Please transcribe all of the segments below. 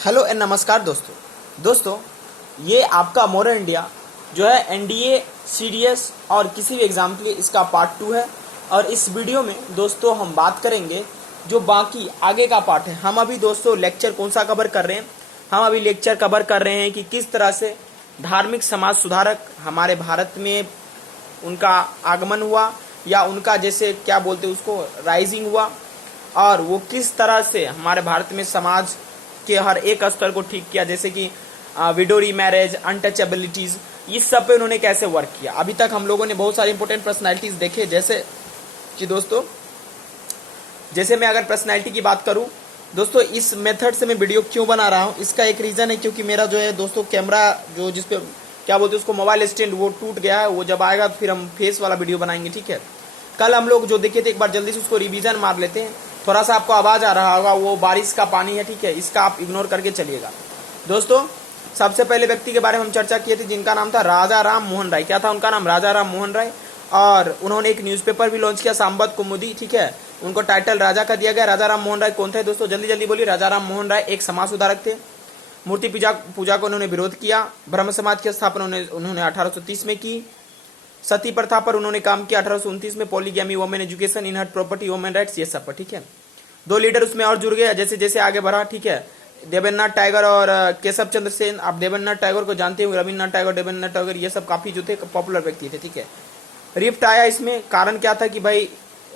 Hello and नमस्कार दोस्तों ये आपका मोरल इंडिया जो है एनडीए सीडीएस और किसी भी एग्ज़ाम के लिए इसका पार्ट 2 है। और इस वीडियो में दोस्तों हम बात करेंगे जो बाकी आगे का पार्ट है। हम अभी दोस्तों लेक्चर कौन सा कवर कर रहे हैं, हम अभी लेक्चर कवर कर रहे हैं कि किस तरह से धार्मिक समाज सुधारक हमारे भारत में उनका आगमन हुआ या उनका जैसे क्या बोलते हैं उसको राइजिंग हुआ, और वो किस तरह से हमारे भारत में समाज के हर एक स्तर को ठीक किया, जैसे कि विडो रीमैरेज, अनटचेबिलिटीज, इस सब पे उन्होंने कैसे वर्क किया। अभी तक हम लोगों ने बहुत सारी इंपॉर्टेंट पर्सनालिटीज देखे, जैसे कि दोस्तों जैसे मैं अगर पर्सनालिटी की बात करूं दोस्तों, इस मेथड से मैं वीडियो क्यों बना रहा हूं, इसका एक रीजन है क्योंकि मेरा जो है दोस्तों कैमरा जो जिसपे क्या बोलते हैं उसको मोबाइल स्टैंड वो टूट गया है। वो जब आएगा तो फिर हम फेस वाला वीडियो बनाएंगे, ठीक है। कल हम लोग जो देखे थे एक बार जल्दी से उसको रिवीजन मार लेते हैं। थोड़ा सा आपको आवाज आ रहा होगा, वो बारिश का पानी है, ठीक है, इसका आप इग्नोर करके चलिएगा। दोस्तों सबसे पहले व्यक्ति के बारे में हम चर्चा किए थे जिनका नाम था राजा राम मोहन राय। क्या था उनका नाम? राजा राम मोहन राय। और उन्होंने एक न्यूज़पेपर भी लॉन्च किया, सांबद कुमुदी, ठीक है। उनको टाइटल राजा का दिया गया। राजा राम मोहन राय कौन थे दोस्तों? जल्दी जल्दी बोलिए। राजा राम मोहन राय एक समाज सुधारक थे। मूर्ति पूजा को उन्होंने विरोध किया। ब्रह्म समाज की स्थापना उन्होंने 1830 में की। सती प्रथा पर उन्होंने काम किया 1829 में। Polygamy, women education, inherit property, women rights, ये सब पर, ठीक है। दो लीडर उसमें और जुड़ गए जैसे जैसे आगे बढ़ा, ठीक है। देवेंद्रनाथ टैगोर और केशव चंद्र सेन। आप देवेंद्रनाथ टैगोर को जानते हो, रविन्द्रनाथ टैगोर, देवेंद्रनाथ टैगोर, ये सब काफी जो थे पॉपुलर व्यक्ति थे, ठीक है। रिफ्ट आया इसमें। कारण क्या था कि भाई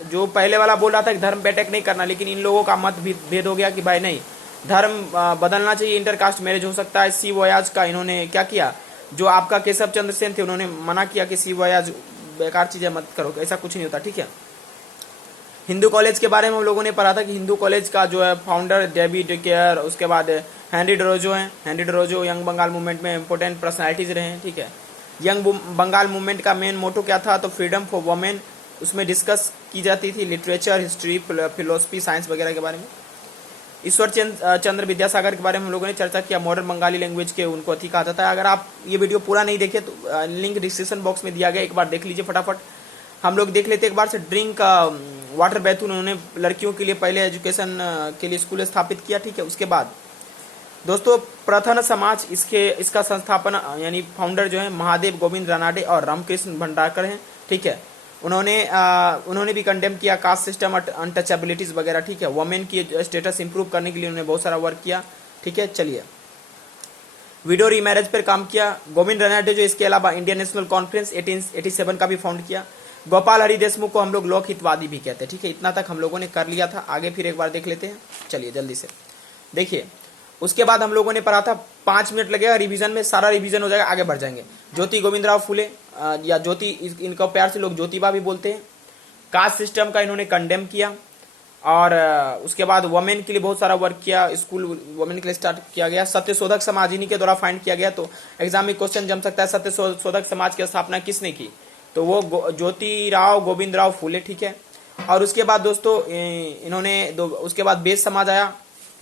जो पहले वाला बोल रहा था कि धर्म पे अटैक नहीं करना, लेकिन इन लोगों का मत भेद हो गया कि भाई नहीं, धर्म बदलना चाहिए, इंटरकास्ट मैरिज हो सकता है। सी वोयाज का इन्होंने क्या किया, जो आपका केशव चंद्र सेन थे उन्होंने मना किया कि सी वोयाज बेकार चीजें मत करो, ऐसा कुछ नहीं होता, ठीक है। हिंदू कॉलेज के बारे में हम लोगों ने पढ़ा था कि हिंदू कॉलेज का जो है फाउंडर डेविड केयर, उसके बाद हेनरी डरोजो हैं। हेनरी डरोजो यंग बंगाल मूवमेंट में इंपॉर्टेंट पर्सनालिटीज रहे हैं, ठीक है। यंग बंगाल मूवमेंट का मेन मोटो क्या था? तो फ्रीडम फॉर वुमेन, उसमें डिस्कस की जाती थी लिटरेचर, हिस्ट्री, फिलोसफी, साइंस वगैरह के बारे में। ईश्वर चंद्र विद्यासागर के बारे में हम लोगों ने चर्चा किया। मॉडर्न बंगाली लैंग्वेज के उनको अति कहा जाता है। अगर आप ये वीडियो पूरा नहीं देखे तो लिंक डिस्क्रिप्शन बॉक्स में दिया गया, एक बार देख लीजिए फटाफट। हम लोग देख लेते एक बार से। ड्रिंक वाटर बैथून, उन्होंने लड़कियों के लिए पहले एजुकेशन के लिए स्कूल स्थापित किया, ठीक है। उसके बाद दोस्तों प्रथन समाज, इसका संस्थापन यानी फाउंडर जो है महादेव गोविंद रानाडे और रामकृष्ण भंडारकर हैं, ठीक है। उन्होंने भी कंडेम किया कास्ट सिस्टम, अनटचेबिलिटीज वगैरह, ठीक है। वुमेन की स्टेटस इंप्रूव करने के लिए उन्होंने बहुत सारा वर्क किया, ठीक है। चलिए, विडो रीमैरेज पर काम किया गोविंद रानाडे, जो इसके अलावा इंडियन नेशनल कॉन्फ्रेंस 1887 का भी फाउंड किया। गोपाल हरि देशमुख को हम लोग लोक हितवादी भी कहते हैं, ठीक है। इतना तक हम लोगों ने कर लिया था, आगे फिर एक बार देख लेते हैं। चलिए जल्दी से देखिए। उसके बाद हम लोगों ने पढ़ा था, 5 मिनट लगेगा रिवीजन में, सारा रिवीजन हो जाएगा, आगे बढ़ जाएंगे। ज्योति गोविंदराव फुले या ज्योति, इनका प्यार से लोग ज्योतिबा भी बोलते हैं। कास्ट सिस्टम का इन्होंने कंडेम किया। और उसके बाद वुमेन के लिए बहुत सारा वर्क किया, स्कूल वुमेन के लिए स्टार्ट किया गया। सत्यशोधक समाज इन्हीं के द्वारा फाइंड किया गया। तो एग्जाम में क्वेश्चन जम सकता है, सत्यशोधक समाज की स्थापना किसने की? तो वो ज्योतिराव गोविंदराव फुले, ठीक है। और उसके बाद दोस्तों इन्होंने उसके बाद बेद समाज आया।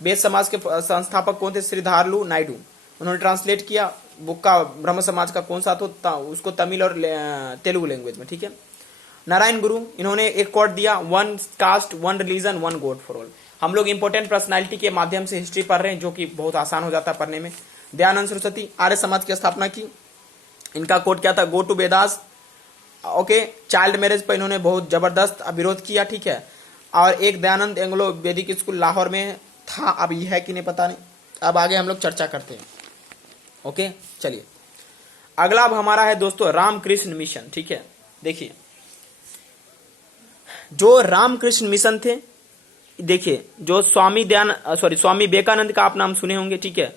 बेद समाज के संस्थापक कौन थे? श्रीधारलू नायडू। उन्होंने ट्रांसलेट किया बुक का ब्रह्म समाज का कौन सा तो उसको तमिल और तेलुगु लैंग्वेज में, ठीक है। नारायण गुरु, इन्होंने एक कोट दिया, 1 caste 1 religion 1 God for all. हम लोग इंपॉर्टेंट पर्सनालिटी के माध्यम से हिस्ट्री पढ़ रहे हैं, जो कि बहुत आसान हो जाता है पढ़ने में। दयानंद सरस्वती, आर्य समाज की स्थापना की। इनका कोट क्या था? Go to Vedas, okay. Child marriage पर इन्होंने बहुत जबरदस्त विरोध किया, ठीक है। और एक दयानंद एंग्लो वैदिक स्कूल लाहौर में था, अब ये है कि नहीं पता नहीं, अब आगे हम लोग चर्चा करते हैं, ओके। चलिए अगला अब हमारा है दोस्तों रामकृष्ण मिशन, ठीक है। देखिए जो रामकृष्ण मिशन थे, देखिए जो स्वामी विवेकानंद का आप नाम सुने होंगे, ठीक है।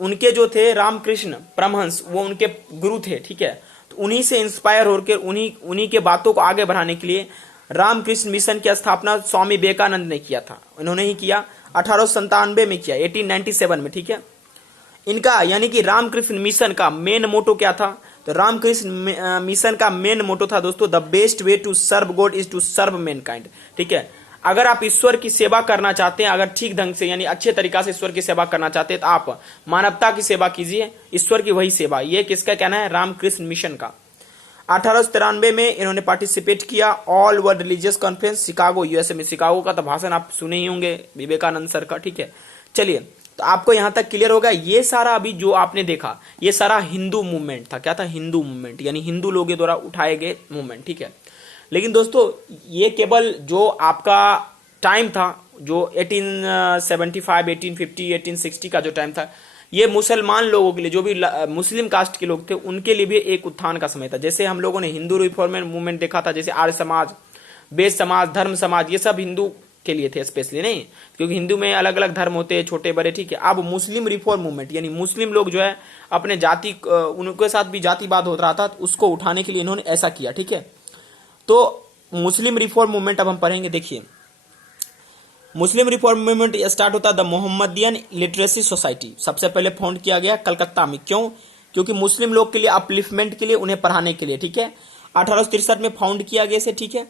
उनके जो थे रामकृष्ण परमहंस, वो उनके गुरु थे, ठीक है। तो उन्हीं से इंस्पायर होकर उन्हीं के बातों को आगे बढ़ाने के लिए रामकृष्ण मिशन की स्थापना स्वामी विवेकानंद ने किया था। उन्होंने ही किया, 1897 में किया, 1897 में, ठीक है। इनका यानी कि रामकृष्ण मिशन का मेन मोटो क्या था? तो रामकृष्ण मिशन का मेन मोटो था दोस्तों, the best way to serve God is to serve mankind, ठीक है। अगर आप ईश्वर की सेवा करना चाहते हैं, अगर ठीक ढंग से यानी अच्छे तरीका से ईश्वर की सेवा करना चाहते हैं, तो आप मानवता की सेवा कीजिए, ईश्वर की वही सेवा। ये किसका कहना है? रामकृष्ण मिशन का। 1893 में इन्होंने पार्टिसिपेट किया all world religious conference Chicago USA में। शिकागो का तो भाषण आप सुने ही होंगे विवेकानंद सर का, ठीक है। चलिए तो आपको यहां तक क्लियर होगा। ये सारा अभी जो आपने देखा ये सारा हिंदू मूवमेंट था। क्या था? हिंदू मूवमेंट, यानी हिंदू लोगों द्वारा उठाए गए मूवमेंट, ठीक है। लेकिन दोस्तों ये केवल जो आपका टाइम था, जो 1875, 1850, 1860 का जो टाइम था, ये मुसलमान लोगों के लिए, जो भी मुस्लिम कास्ट के लोग थे, उनके लिए भी एक उत्थान का समय था। जैसे हम लोगों ने हिंदू रिफॉर्मेशन मूवमेंट देखा था, जैसे आर्य समाज, वेद समाज, धर्म समाज, ये सब हिंदू के लिए थे स्पेशली, नहीं क्योंकि हिंदू में अलग अलग धर्म होते हैं, छोटे बड़े, ठीक है। अब मुस्लिम रिफॉर्म मूवमेंट, यानी मुस्लिम लोग जो है अपने जाति, उनके साथ भी जातिवाद हो रहा था, तो उसको उठाने के लिए इन्होंने ऐसा किया, ठीक है। तो मुस्लिम रिफॉर्म मूवमेंट अब हम पढ़ेंगे। देखिए, मुस्लिम रिफॉर्म मूवमेंट स्टार्ट होता है द मोहम्मदियन लिटरेसी सोसाइटी। सबसे पहले फाउंड किया गया कलकत्ता में। क्यों? क्योंकि मुस्लिम लोग के लिए अपलिफ्टमेंट के लिए, उन्हें पढ़ाने के लिए, ठीक है। 1863 में फाउंड किया गया इसे, ठीक है।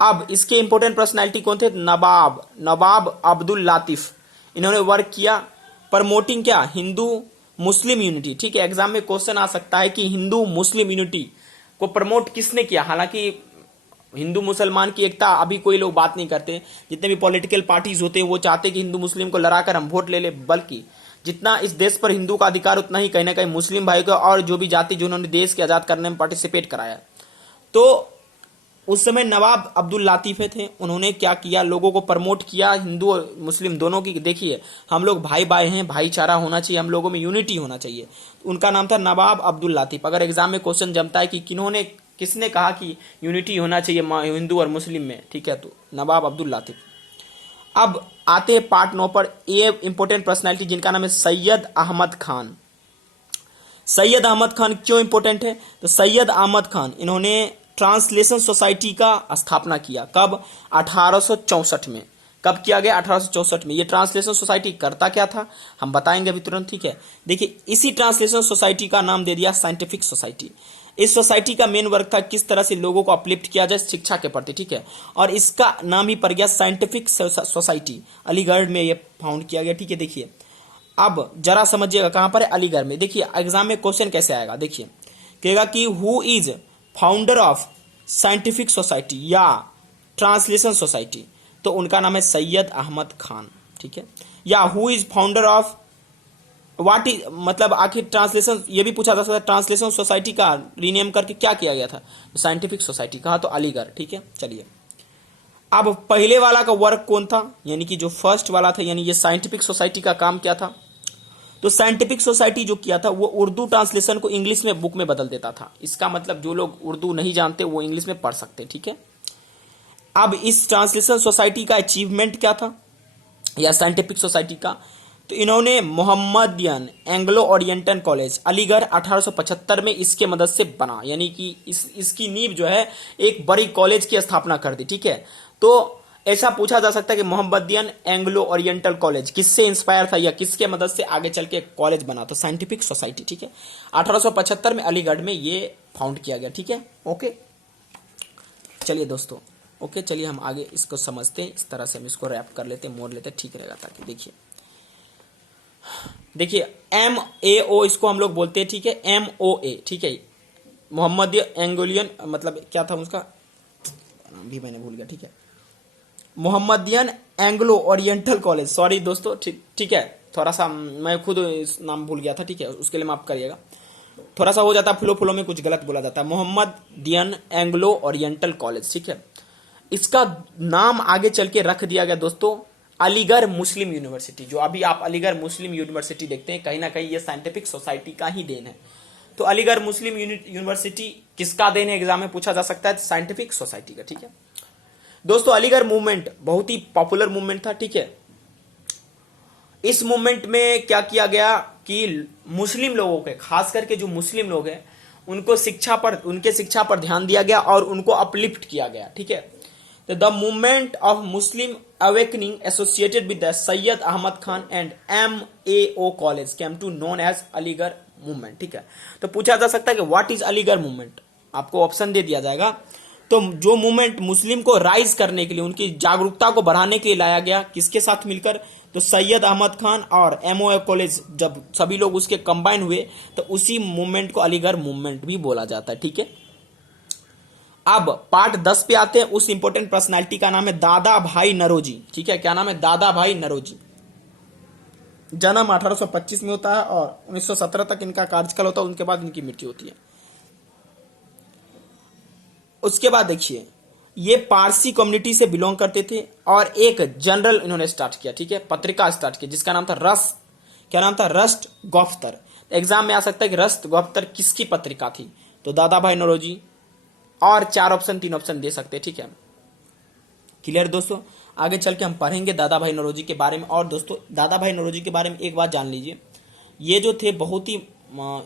अब इसके इंपोर्टेंट पर्सनालिटी कौन थे? नवाब अब्दुल लातिफ। इन्होंने वर्क किया प्रमोटिंग क्या? हिंदू मुस्लिम यूनिटी, ठीक है। एग्जाम में क्वेश्चन आ सकता है कि हिंदू मुस्लिम यूनिटी को प्रमोट किसने किया? हालांकि हिंदू मुसलमान की एकता अभी कोई लोग बात नहीं करते। जितने भी पॉलिटिकल पार्टीज होते हैं वो चाहते हैं कि हिंदू मुस्लिम को लड़ाकर हम वोट ले ले, बल्कि जितना इस देश पर हिंदू का अधिकार उतना ही कहीं ना कहीं मुस्लिम भाई का, और जो भी जाति जिन्होंने देश के आजाद करने में पार्टिसिपेट कराया। तो उस समय नवाब अब्दुल लातिफ थे, उन्होंने क्या किया? लोगों को प्रमोट किया हिंदू और मुस्लिम दोनों की। देखिए, हम लोग भाई भाई हैं, भाईचारा होना चाहिए, हम लोगों में यूनिटी होना चाहिए। उनका नाम था नवाब अब्दुल लातिफ। अगर एग्जाम में क्वेश्चन जमता है कि किसने कहा कि यूनिटी होना चाहिए हिंदू और मुस्लिम में, ठीक है, तो नवाब अब्दुल लातिफ। अब आते हैं पार्ट 9 पर। ये इंपोर्टेंट पर्सनालिटी जिनका नाम है सैयद अहमद खान। सैयद अहमद खान क्यों इंपोर्टेंट है? तो सैयद अहमद खान, इन्होंने ट्रांसलेशन सोसाइटी का स्थापना किया। कब? 1864 में। कब किया गया? 1864 में। ये ट्रांसलेशन सोसाइटी करता क्या था हम बताएंगे अभी तुरंत, ठीक है। देखिए, इसी ट्रांसलेशन सोसाइटी का नाम दे दिया साइंटिफिक सोसाइटी। इस सोसाइटी का मेन वर्क था किस तरह से लोगों को अपलिफ्ट किया जाए शिक्षा के प्रति, ठीक है। और इसका नाम ही पड़ गया साइंटिफिक सोसाइटी। अलीगढ़ में ये फाउंड किया गया, ठीक है। देखिए, अब जरा समझिएगा कहां पर है? अलीगढ़ में। देखिए, एग्जाम में क्वेश्चन कैसे आएगा, देखिए, कहेगा कि who is founder of scientific society या ट्रांसलेशन सोसाइटी, तो उनका नाम है सैयद अहमद खान, ठीक है। या who is founder of what is, मतलब आखिर ट्रांसलेशन, ये भी पूछा जा सकता है, ट्रांसलेशन सोसाइटी का रीनेम करके क्या किया गया था? Scientific society. कहा तो अलीगढ़, ठीक है। चलिए, अब पहले वाला का वर्क कौन था, यानी कि जो फर्स्ट वाला था, यानी ये साइंटिफिक सोसाइटी का काम क्या था? तो साइंटिफिक सोसाइटी जो किया था वो उर्दू ट्रांसलेशन को इंग्लिश में बुक में बदल देता था। इसका मतलब जो लोग उर्दू नहीं जानते वो इंग्लिश में पढ़ सकते, ठीक है। अब इस ट्रांसलेशन सोसाइटी का अचीवमेंट क्या था, या साइंटिफिक सोसाइटी का? तो इन्होंने Mohammedan Anglo oriental college Aligarh 1875 में इसके मदद से बना, यानी कि इसकी नींव जो है एक बड़ी कॉलेज की स्थापना कर दी, ठीक है। तो ऐसा पूछा जा सकता है कि मोहम्मदियन एंग्लो ओरिएंटल कॉलेज किससे इंस्पायर था या किसके मदद से आगे चल के कॉलेज बना? तो साइंटिफिक सोसाइटी, ठीक है। 1875 में अलीगढ़ में ये फाउंड किया गया, ठीक है। ओके, चलिए दोस्तों, ओके, चलिए हम आगे इसको समझते हैं। इस तरह से हम इसको रैप कर लेते हैं, मोड़ लेते हैं, ठीक रहेगा। ताकि देखिए MAO इसको हम लोग बोलते हैं, ठीक है। MOA, ठीक है। मोहम्मद एंगोलियन, मतलब क्या था उसका नाम भी मैंने भूल गया, ठीक है। Mohammedan Anglo oriental college, sorry दोस्तों, ठीक है। थोड़ा सा मैं खुद इस नाम भूल गया था, ठीक है। उसके लिए माफ करिएगा, थोड़ा सा हो जाता है, फ्लो में कुछ गलत बोला जाता है। मोहम्मदियन एंग्लो ओरिएंटल कॉलेज, ठीक है। इसका नाम आगे चल के रख दिया गया दोस्तों अलीगढ़ मुस्लिम यूनिवर्सिटी। जो अभी आप अलीगढ़ मुस्लिम यूनिवर्सिटी देखते हैं, कहीं ना कहीं ये साइंटिफिक सोसाइटी का ही देन है। तो अलीगढ़ मुस्लिम यूनिवर्सिटी किसका देन है? एग्जाम में पूछा जा सकता है, साइंटिफिक सोसाइटी का, ठीक है। दोस्तों, अलीगढ़ मूवमेंट बहुत ही पॉपुलर मूवमेंट था, ठीक है। इस मूवमेंट में क्या किया गया कि मुस्लिम लोगों के, खास करके जो मुस्लिम लोग हैं, उनके शिक्षा पर ध्यान दिया गया और उनको अपलिफ्ट किया गया, ठीक है। The movement of Muslim awakening associated with the Syed Ahmad Khan and MAO college came to known as Aligarh movement, ठीक है। तो पूछा जा सकता है कि व्हाट इज अलीगढ़ मूवमेंट, आपको ऑप्शन दे दिया जाएगा। तो जो मूवमेंट मुस्लिम को राइज करने के लिए, उनकी जागरूकता को बढ़ाने के लिए लाया गया, किसके साथ मिलकर? तो सैयद अहमद खान और MAO कॉलेज, जब सभी लोग उसके कंबाइन हुए तो उसी मूवमेंट को अलीगढ़ मूवमेंट भी बोला जाता है, ठीक है। अब पार्ट 10 पे आते हैं। उस इंपोर्टेंट पर्सनालिटी का नाम है दादा भाई नौरोजी, ठीक है। क्या नाम है? दादा भाई नौरोजी। जन्म 1825 में होता है और 1917 तक इनका कार्यकाल होता है, उनके बाद इनकी मृत्यु होती है। उसके बाद देखिए, ये पारसी कम्युनिटी से बिलोंग करते थे और एक जनरल इन्होंने स्टार्ट किया, ठीक है, पत्रिका स्टार्ट की जिसका नाम था क्या नाम था, रस्ट गौफ्तर। एग्जाम में आ सकता है कि रस्ट गौफ्तर किसकी पत्रिका थी, तो दादा भाई नौरोजी, और 4 ऑप्शन 3 ऑप्शन दे सकते हैं, ठीक है। क्लियर दोस्तों, आगे चल के हम पढ़ेंगे दादा भाई नौरोजी के बारे में। और दोस्तों दादा भाई नौरोजी के बारे में एक बात जान लीजिए, ये जो थे बहुत ही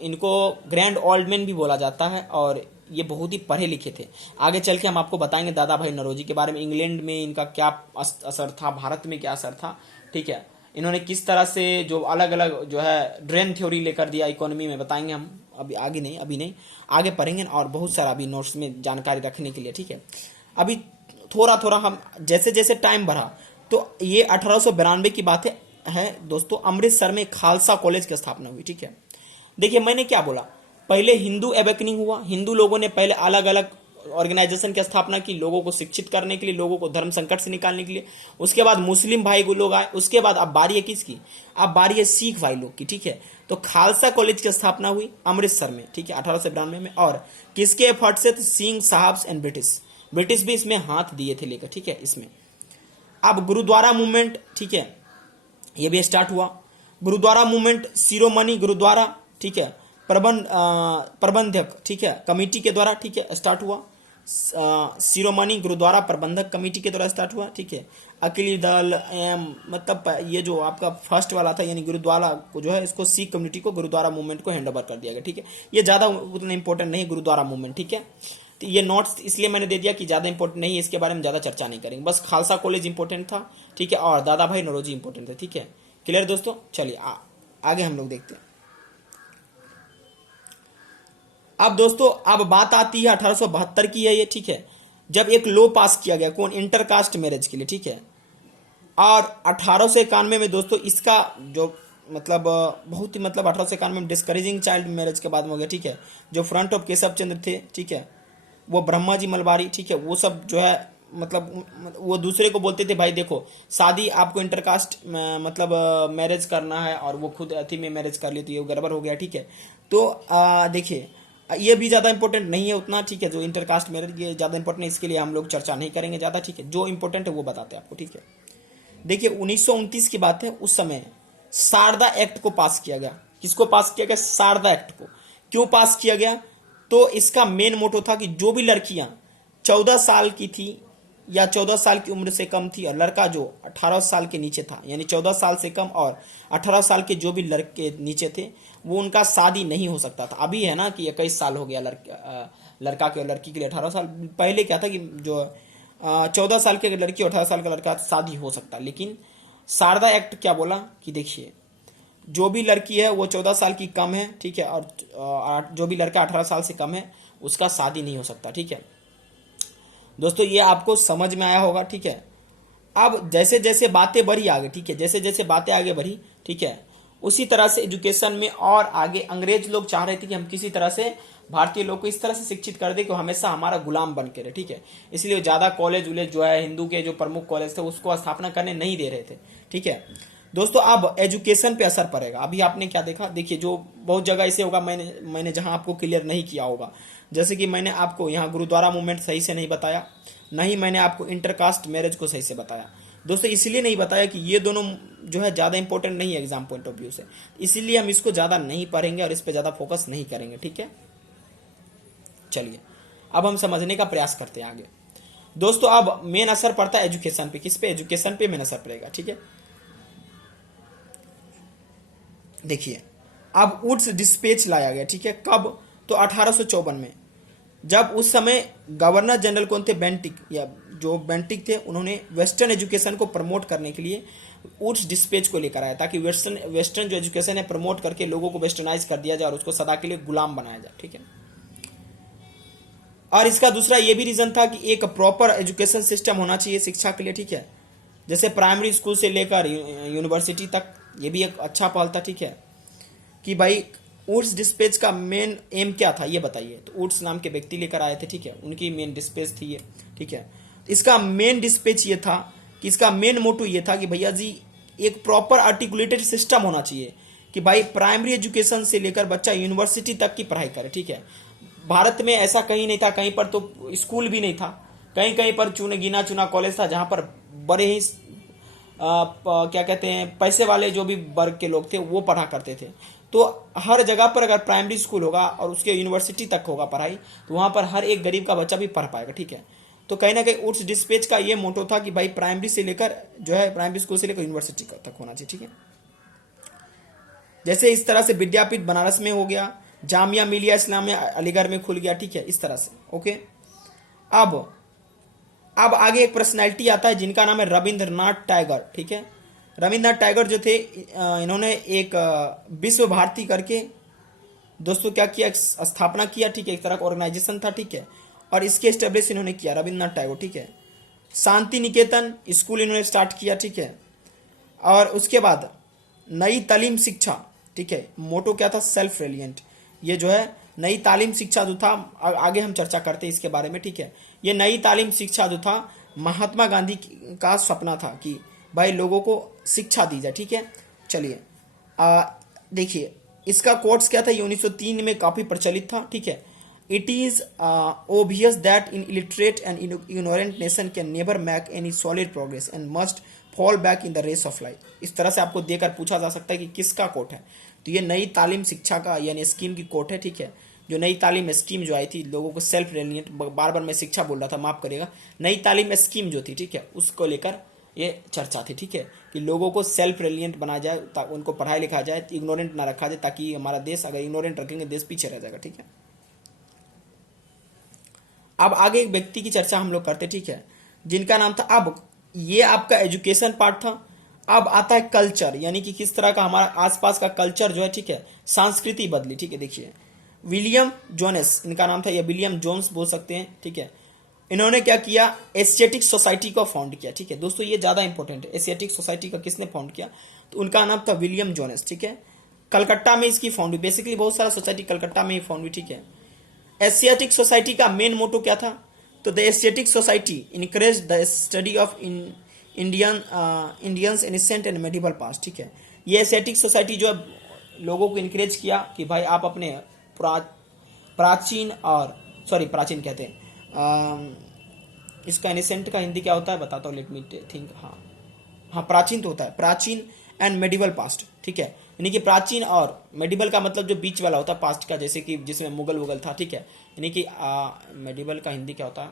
इनको ग्रैंड ओल्ड मैन भी बोला जाता है और ये बहुत ही पढ़े लिखे थे। आगे चल के हम आपको बताएंगे दादा भाई नौरोजी के बारे में, इंग्लैंड में इनका क्या असर था, भारत में क्या असर था, ठीक है, इन्होंने किस तरह से जो अलग अलग जो है ड्रेन थ्योरी लेकर दिया इकोनॉमी में, बताएंगे हम। अभी अभी नहीं आगे पढ़ेंगे और बहुत सारा अभी नोट्स में जानकारी रखने के लिए, ठीक है। अभी थोड़ा थोड़ा हम जैसे जैसे टाइम बढ़ा, तो ये 1892 की बात है दोस्तों, अमृतसर में खालसा कॉलेज की स्थापना हुई, ठीक है। देखिए मैंने क्या बोला, पहले हिंदू अवेकनिंग हुआ, हिंदू लोगों ने पहले अलग अलग ऑर्गेनाइजेशन की स्थापना की, लोगों को शिक्षित करने के लिए, लोगों को धर्म संकट से निकालने के लिए। उसके बाद मुस्लिम भाई लोग आए, उसके बाद अब बारी है किसकी, अब बारी है सिख भाई लोग की, ठीक है। तो खालसा कॉलेज की स्थापना हुई अमृतसर में, ठीक है, 1892 में। और किसके एफर्ट से, तो सिंह साहब एंड ब्रिटिश भी इसमें हाथ दिए थे लेकर, ठीक है। इसमें अब गुरुद्वारा मूवमेंट, ठीक है, ये भी स्टार्ट हुआ। गुरुद्वारा मूवमेंट शिरोमणि गुरुद्वारा, ठीक है, प्रबंधक, ठीक है, कमेटी के द्वारा, ठीक है, स्टार्ट हुआ। शिरोमणि गुरुद्वारा प्रबंधक कमेटी के द्वारा स्टार्ट हुआ, ठीक है। अकेली दल मतलब ये जो आपका फर्स्ट वाला था, यानी गुरुद्वारा को जो है इसको सिख कम्युनिटी को गुरुद्वारा मूवमेंट को हैंड ओवर कर दिया गया, ठीक है। ये ज्यादा उतना इंपॉर्टेंट नहीं गुरुद्वारा मूवमेंट, ठीक है। तो ये नोट्स इसलिए मैंने दे दिया कि ज्यादा इंपॉर्टेंट नहीं है, इसके बारे में ज्यादा चर्चा नहीं करेंगे, बस खालसा कॉलेज इंपॉर्टेंट था, ठीक है, और दादा भाई नौरोजी इंपॉर्टेंट थे, ठीक है। क्लियर दोस्तों, चलिए आगे हम लोग देखते हैं। अब दोस्तों अब बात आती है 1872 की है ये, ठीक है, जब एक लॉ पास किया गया, कौन, इंटरकास्ट मैरिज के लिए, ठीक है। और 1891 में दोस्तों इसका जो मतलब बहुत ही मतलब 1891 में डिस्करेजिंग चाइल्ड मैरिज के बाद में हो गया, ठीक है। जो फ्रंट ऑफ केशव चंद्र थे, ठीक है, वो ब्रह्मा जी मलबारी, ठीक है, वो सब जो है मतलब वो दूसरे को बोलते थे भाई देखो शादी आपको इंटरकास्ट मतलब मैरिज करना है, और वो खुद अति में मैरिज कर ली तो ये गड़बड़ हो गया, ठीक है। तो देखिए ये भी ज़्यादा इंपॉर्टेंट नहीं है उतना, ठीक है, जो इंटरकास्ट मैरिज ये ज़्यादा इंपॉर्टेंट है, इसके लिए हम लोग चर्चा नहीं करेंगे ज़्यादा, ठीक है। जो इंपॉर्टेंट है वो बताते हैं आपको, ठीक है। देखिए 1929 की बात है, उस समय शारदा एक्ट को पास किया गया। किसको पास किया गया, शारदा एक्ट को। क्यों पास किया गया, तो इसका मेन मोटो था कि जो भी लड़कियां 14 साल की थी या 14 साल की उम्र से कम थी, और लड़का जो 18 साल के नीचे था, यानी 14 साल से कम और 18 साल के जो भी लड़के नीचे थे, वो उनका शादी नहीं हो सकता था। अभी है ना कि 21 साल हो गया लड़का के और लड़की के लिए 18 साल। पहले क्या था कि जो 14 साल की लड़की और 18 साल का लड़का शादी हो सकता, लेकिन शारदा एक्ट क्या बोला कि देखिए जो भी लड़की है वो 14 साल की कम है, ठीक है, और जो भी लड़का 18 साल से कम है उसका शादी नहीं हो सकता, ठीक है। दोस्तों ये आपको समझ में आया होगा, ठीक है। अब जैसे जैसे बातें बढ़ी आगे, ठीक है, जैसे जैसे बातें आगे बढ़ी, ठीक है, उसी तरह से एजुकेशन में और आगे अंग्रेज लोग चाह रहे थे कि हम किसी तरह से भारतीय लोग को इस तरह से शिक्षित कर दे कि हमेशा हमारा गुलाम बन के रहे, ठीक है। इसलिए ज्यादा कॉलेज उलेज जो है हिंदू के जो प्रमुख कॉलेज थे उसको स्थापना करने नहीं दे रहे थे, ठीक है। दोस्तों अब एजुकेशन पे असर पड़ेगा। अभी आपने क्या देखा, देखिए जो बहुत जगह ऐसे होगा, मैंने जहां आपको क्लियर नहीं किया होगा, जैसे कि मैंने आपको यहाँ गुरुद्वारा मूवमेंट सही से नहीं बताया, नहीं मैंने आपको इंटरकास्ट मैरिज को सही से बताया। दोस्तों इसलिए नहीं बताया कि ये दोनों जो है ज़्यादा इंपॉर्टेंट नहीं है एग्जाम पॉइंट ऑफ व्यू से, इसीलिए हम इसको ज़्यादा नहीं पढ़ेंगे और इस पर ज़्यादा फोकस नहीं करेंगे, ठीक है। चलिए अब हम समझने का प्रयास करते हैं आगे। दोस्तों अब मेन असर पड़ता है एजुकेशन पे, किस पे, एजुकेशन पे मेन असर पड़ेगा, ठीक है। देखिए अब वुड्स डिस्पैच लाया गया, ठीक है, कब, तो 1854 में, जब उस समय गवर्नर जनरल कौन थे, बेंटिक, या जो बेंटिक थे, उन्होंने वेस्टर्न एजुकेशन को प्रमोट करने के लिए वुड्स डिस्पैच को लेकर आया, ताकि वेस्टर्न जो एजुकेशन है प्रमोट करके लोगों को वेस्टर्नाइज कर दिया जाए और उसको सदा के लिए गुलाम बनाया जाए, ठीक है। और इसका दूसरा ये भी रीजन था कि एक प्रॉपर एजुकेशन सिस्टम होना चाहिए शिक्षा के लिए, ठीक है, जैसे प्राइमरी स्कूल से लेकर यूनिवर्सिटी तक, ये भी एक अच्छा पहल था, ठीक है। कि भाई वुड्स डिस्पैच का मेन एम क्या था ये बताइए, तो वुड्स नाम के व्यक्ति लेकर आए थे, ठीक है, उनकी मेन डिस्पैच थी ये, ठीक है। इसका मेन डिस्पैच ये था कि इसका मेन मोटो ये था कि भैया जी एक प्रॉपर आर्टिकुलेटेड सिस्टम होना चाहिए कि भाई प्राइमरी एजुकेशन से लेकर बच्चा यूनिवर्सिटी तक की पढ़ाई करे, ठीक है। भारत में ऐसा कहीं नहीं था, कहीं पर तो स्कूल भी नहीं था, कहीं कहीं पर गिना चुना कॉलेज था जहां पर बड़े ही क्या कहते हैं पैसे वाले जो भी वर्ग के लोग थे वो पढ़ा करते थे। तो हर जगह पर अगर प्राइमरी स्कूल होगा और उसके यूनिवर्सिटी तक होगा पढ़ाई, तो वहां पर हर एक गरीब का बच्चा भी पढ़ पाएगा, ठीक है। तो कहीं ना कहीं उस डिस्पैच का ये मोटो था कि भाई प्राइमरी से लेकर जो है प्राइमरी स्कूल से लेकर यूनिवर्सिटी तक होना चाहिए, ठीक है। जैसे इस तरह से विद्यापीठ बनारस में हो गया, जामिया मिलिया इस्लामिया अलीगढ़ में खुल गया, ठीक है, इस तरह से। ओके, अब आगे एक पर्सनैलिटी आता है जिनका नाम है रविंद्रनाथ टैगोर, ठीक है। रविंद्रनाथ टैगोर जो थे, इन्होंने एक विश्व भारती करके दोस्तों क्या किया, स्थापना किया, ठीक है। एक तरह का ऑर्गेनाइजेशन था, ठीक है, और इसके एस्टेब्लिश इन्होंने किया रविंद्रनाथ टैगोर, ठीक है। शांति निकेतन स्कूल इन्होंने स्टार्ट किया, ठीक है। और उसके बाद नई तालीम शिक्षा, ठीक है, मोटो क्या था, सेल्फ रेलियंट। ये जो है नई तालीम शिक्षा जो था, आगे हम चर्चा करते हैं इसके बारे में, ठीक है। ये नई तालीम शिक्षा जो था महात्मा गांधी का सपना था कि भाई लोगों को शिक्षा दी जाए, ठीक है। चलिए देखिए इसका कोट्स क्या था, ये 1903 में काफी प्रचलित था, ठीक है। It is obvious that in illiterate and ignorant nation can never make any solid progress and must fall back in the race of life। इस तरह से आपको देकर पूछा जा सकता है कि किसका कोट है, तो ये नई तालीम शिक्षा का यानी स्कीम की कोट है, ठीक है। जो नई तालीम स्कीम जो आई थी लोगों को सेल्फ रेलियंट, बार बार मैं शिक्षा बोल रहा था, माफ करिएगा, नई तालीम स्कीम जो थी, ठीक है, उसको लेकर ये चर्चा थी, ठीक है, कि लोगों को सेल्फ रेलियंट बनाया जाए, उनको पढ़ाया लिखा जाए, इग्नोरेंट ना रखा जाए, ताकि हमारा देश, अगर इग्नोरेंट रखेंगे देश पीछे रह जाएगा, ठीक है। अब आगे एक व्यक्ति की चर्चा हम लोग करते, ठीक है, जिनका नाम था, अब ये आपका एजुकेशन पार्ट था। अब आता है कल्चर, यानी कि किस तरह का हमारा आसपास का कल्चर जो है, ठीक है, संस्कृति बदली, ठीक है। देखिए विलियम जोनेस इनका नाम था, या विलियम जोन्स बोल सकते हैं, ठीक है। इन्होंने क्या किया, एशियाटिक सोसाइटी को फाउंड किया, ठीक है दोस्तों, ये ज्यादा इंपॉर्टेंट है। एशियाटिक सोसाइटी का किसने फाउंड किया, तो उनका नाम था विलियम जोनेस, ठीक है। कलकत्ता में इसकी फाउंड हुई, बेसिकली बहुत सारा सोसाइटी कलकत्ता में ही फाउंड हुई, ठीक है। एशियाटिक सोसाइटी का मेन मोटो क्या था, तो the Asiatic society encourage the study of Indians ancient and medieval past, ठीक है। ये एशियाटिक सोसाइटी जो लोगों को इनकरेज किया कि भाई आप अपने प्राचीन और प्राचीन कहते हैं, इसका एनिसेंट का हिंदी क्या होता है बताता हूँ, लेट मी थिंक। हाँ प्राचीन तो होता है, प्राचीन एंड मेडिवल पास्ट, ठीक है। यानी कि प्राचीन और मेडिवल का मतलब जो बीच वाला होता है पास्ट का, जैसे कि जिसमें मुगल वुगल था, ठीक है। यानी कि मेडिवल का हिंदी क्या होता है,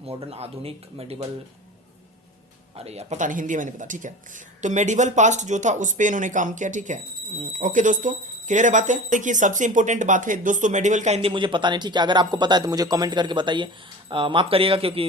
मॉडर्न, आधुनिक, मेडिवल, अरे यार पता नहीं, हिंदी में नहीं पता, ठीक है। तो मेडिवल पास्ट जो था उस पे इन्होंने काम किया, ठीक है। ओके दोस्तों, क्लियर है बातें। देखिए सबसे इंपॉर्टेंट बात है दोस्तों, मेडिवल का हिंदी मुझे पता नहीं, ठीक है। अगर आपको पता है तो मुझे कमेंट करके बताइए, माफ करिएगा, क्योंकि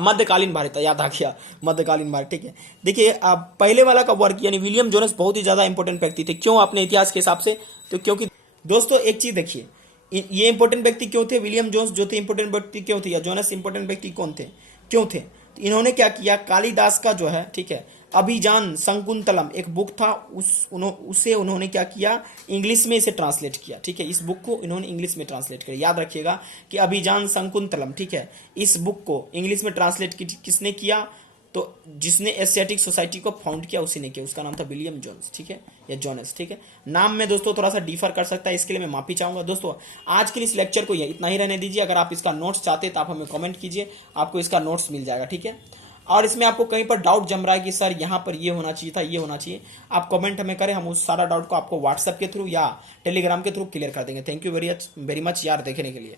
मध्यकालीन भारत याद आ गया, मध्यकालीन भारत, ठीक है। देखिए पहले वाला का वर्क यानी विलियम जोनेस बहुत ही ज्यादा इंपॉर्टेंट व्यक्ति थे, क्यों अपने इतिहास के हिसाब से, तो क्योंकि दोस्तों एक चीज देखिए, ये इंपॉर्टेंट व्यक्ति क्यों थे, विलियम जोन्स जो थे इंपॉर्टेंट व्यक्ति क्यों थे, या जोनेस इंपॉर्टेंट व्यक्ति कौन थे, क्यों थे, तो इन्होंने क्या किया, कालिदास का जो है, ठीक है, अभिजान शकुंतलम एक बुक था, उसे उन्होंने क्या किया, इंग्लिश में इसे ट्रांसलेट किया, ठीक है। इस बुक को इन्होंने इंग्लिश में ट्रांसलेट किया, याद रखिएगा कि अभिजान शकुंतलम, ठीक है, इस बुक को इंग्लिश में ट्रांसलेट किसने किया, तो जिसने एशियाटिक सोसाइटी को फाउंड किया उसी ने किया, उसका नाम था विलियम जोन्स, ठीक है, या जोनेस, ठीक है। नाम में दोस्तों थोड़ा सा डिफर कर सकता है, इसके लिए मैं माफी चाहूंगा दोस्तों। आज के इस लेक्चर को इतना ही रहने दीजिए। अगर आप इसका नोट्स चाहते हैं तो आप हमें कमेंट कीजिए, आपको इसका नोट्स मिल जाएगा, ठीक है। और इसमें आपको कहीं पर डाउट जम रहा है कि सर यहाँ पर ये होना चाहिए था, ये होना चाहिए, आप कमेंट हमें करें, हम उस सारा डाउट को आपको व्हाट्सएप के थ्रू या टेलीग्राम के थ्रू क्लियर कर देंगे। थैंक यू वेरी मच यार देखने के लिए।